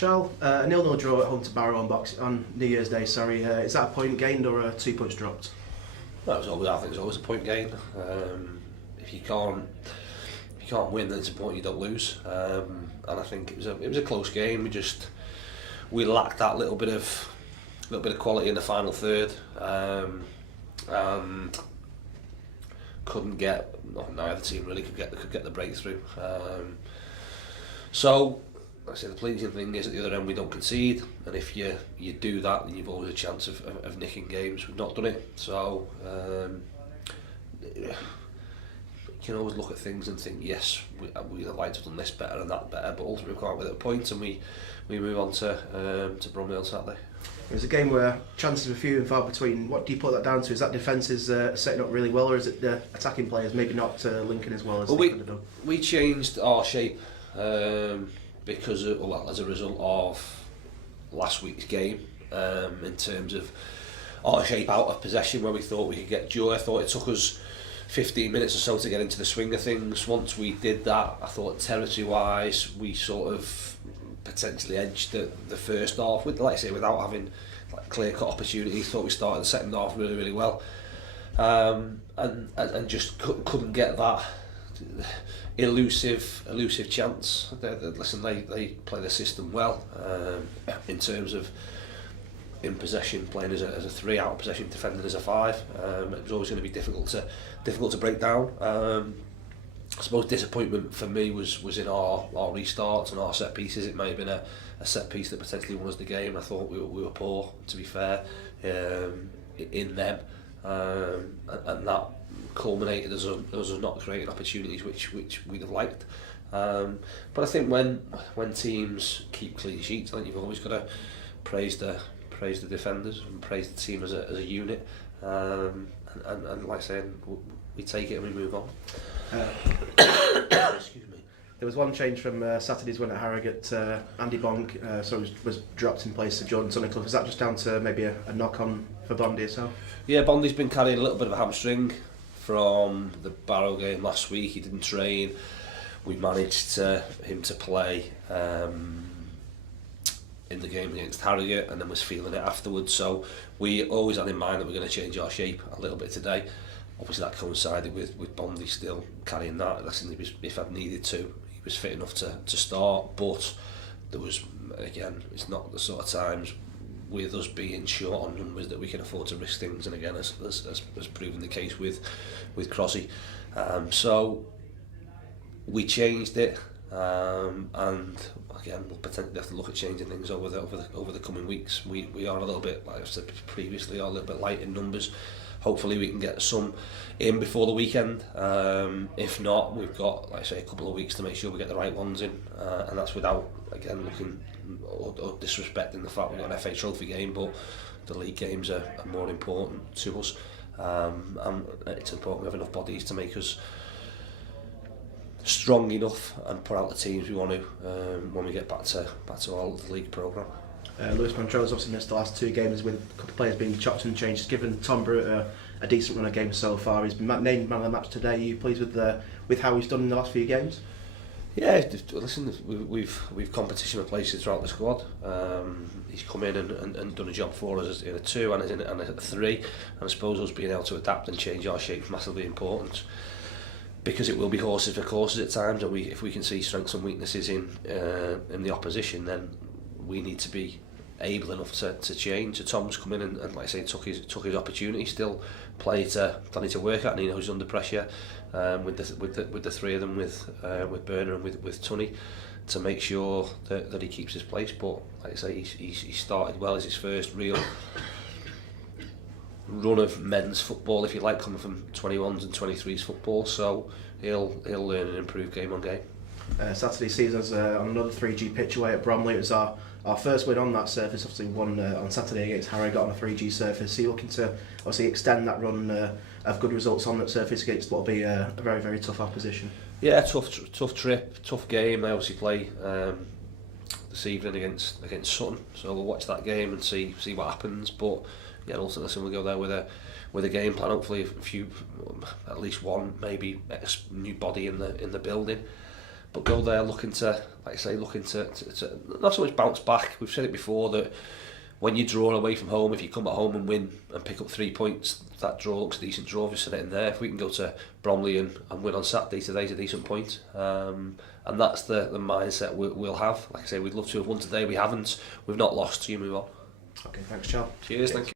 Charles, a 0-0 draw at home to Barrow on New Year's Day. Is that a point gained or 2 points dropped? I think it's always a point gained. If you can't win, then it's a point you don't lose. And I think it was a close game. We lacked that little bit of quality in the final third. Neither team really could get the breakthrough. So like I say, the pleasing thing is at the other end we don't concede, and if you do that, then you've always a chance of nicking games. We've not done it, so you can always look at things and think, yes, we'd have liked to have done this better and that better, but ultimately we can't with it a point, and we move on to Bromley on Saturday. It was a game where chances were few and far between. What do you put that down to? Is that defence is setting up really well, or is it the attacking players maybe not linking as well as they could have done? We changed our shape because as a result of last week's game, in terms of our shape out of possession, where we thought we could get joy. I thought it took us 15 minutes or so to get into the swing of things. Once we did that, I thought territory-wise we sort of potentially edged the first half with, like I say, without having clear-cut opportunities. Thought we started the second half really, really well, and just couldn't get that elusive chance. They play the system well, in terms of in possession, playing as a 3, out of possession, defending as a 5. It was always going to be difficult to break down. I suppose disappointment for me was in our restarts and our set pieces. It may have been a set piece that potentially won us the game. I thought we were poor, to be fair, in them, and that culminated as us not creating opportunities which we'd have liked. But I think when teams keep clean sheets, I think you've always got to praise the defenders and praise the team as a unit, and like I said, we take it and we move on. Excuse me. There was one change from Saturday's win at Harrogate. Andy Bong was dropped in place of Jordan Tunnicliffe. Is that just down to maybe a knock on for Bondi itself? Yeah, Bondi's been carrying a little bit of a hamstring from the Barrow game last week. He didn't train. We managed him to play in the game against Harrogate, and then was feeling it afterwards. So we always had in mind that we're going to change our shape a little bit today. Obviously that coincided with Bondi still carrying that. Listen, if I'd needed to, he was fit enough to start, but there was, again, it's not the sort of times with us being short on numbers that we can afford to risk things, and again, as proven the case with Crosby. So we changed it, and again, we'll potentially have to look at changing things over the coming weeks. We are a little bit, like I said previously, a little bit light in numbers. Hopefully we can get some in before the weekend. If not, we've got, like I say, a couple of weeks to make sure we get the right ones in, and that's without, again, looking or disrespecting the fact we've got an FA Trophy game, but the league games are more important to us, and it's important we have enough bodies to make us strong enough and put out the teams we want to when we get back to our league programme. Lewis Montrose obviously missed the last 2 games with a couple of players being chopped and changed. It's given Tom Brewer a decent run of games so far. He's been named man of the match today. Are you pleased with how he's done in the last few games? Yeah, listen, we've competition places throughout the squad. He's come in and done a job for us in a 2 and in a 3, and I suppose us being able to adapt and change our shape is massively important, because it will be horses for courses at times, and if we can see strengths and weaknesses in the opposition, then we need to be able enough to change. So Tom's come in and like I say, took his opportunity. Still plenty to work at, and he knows he's under pressure with the 3 of them, with Burner and with Tunney, to make sure that he keeps his place. But like I say, he started well as his first real run of men's football, if you like, coming from 21s and 23s football. So he'll learn and improve game on game. Saturday sees us on another 3G pitch away at Bromley. It was our first win on that surface. Obviously won on Saturday against Harrogate on a 3G surface. So you're looking to obviously extend that run of good results on that surface against what will be a very, very tough opposition. Yeah, tough trip, tough game. They obviously play this evening against Sutton, so we'll watch that game and see what happens. But yeah, ultimately we'll go there with a game plan. Hopefully a few, at least one, maybe new body in the building. but go there looking to, like I say, looking to not so much bounce back. We've said it before that when you draw away from home, if you come at home and win and pick up 3 points, that draw looks a decent draw if you're sitting there. If we can go to Bromley and win on Saturday, today's a decent point. And that's the mindset we'll have. Like I say, we'd love to have won today. We haven't. We've not lost. You move on. Okay, thanks, Chal. Cheers. Thank you.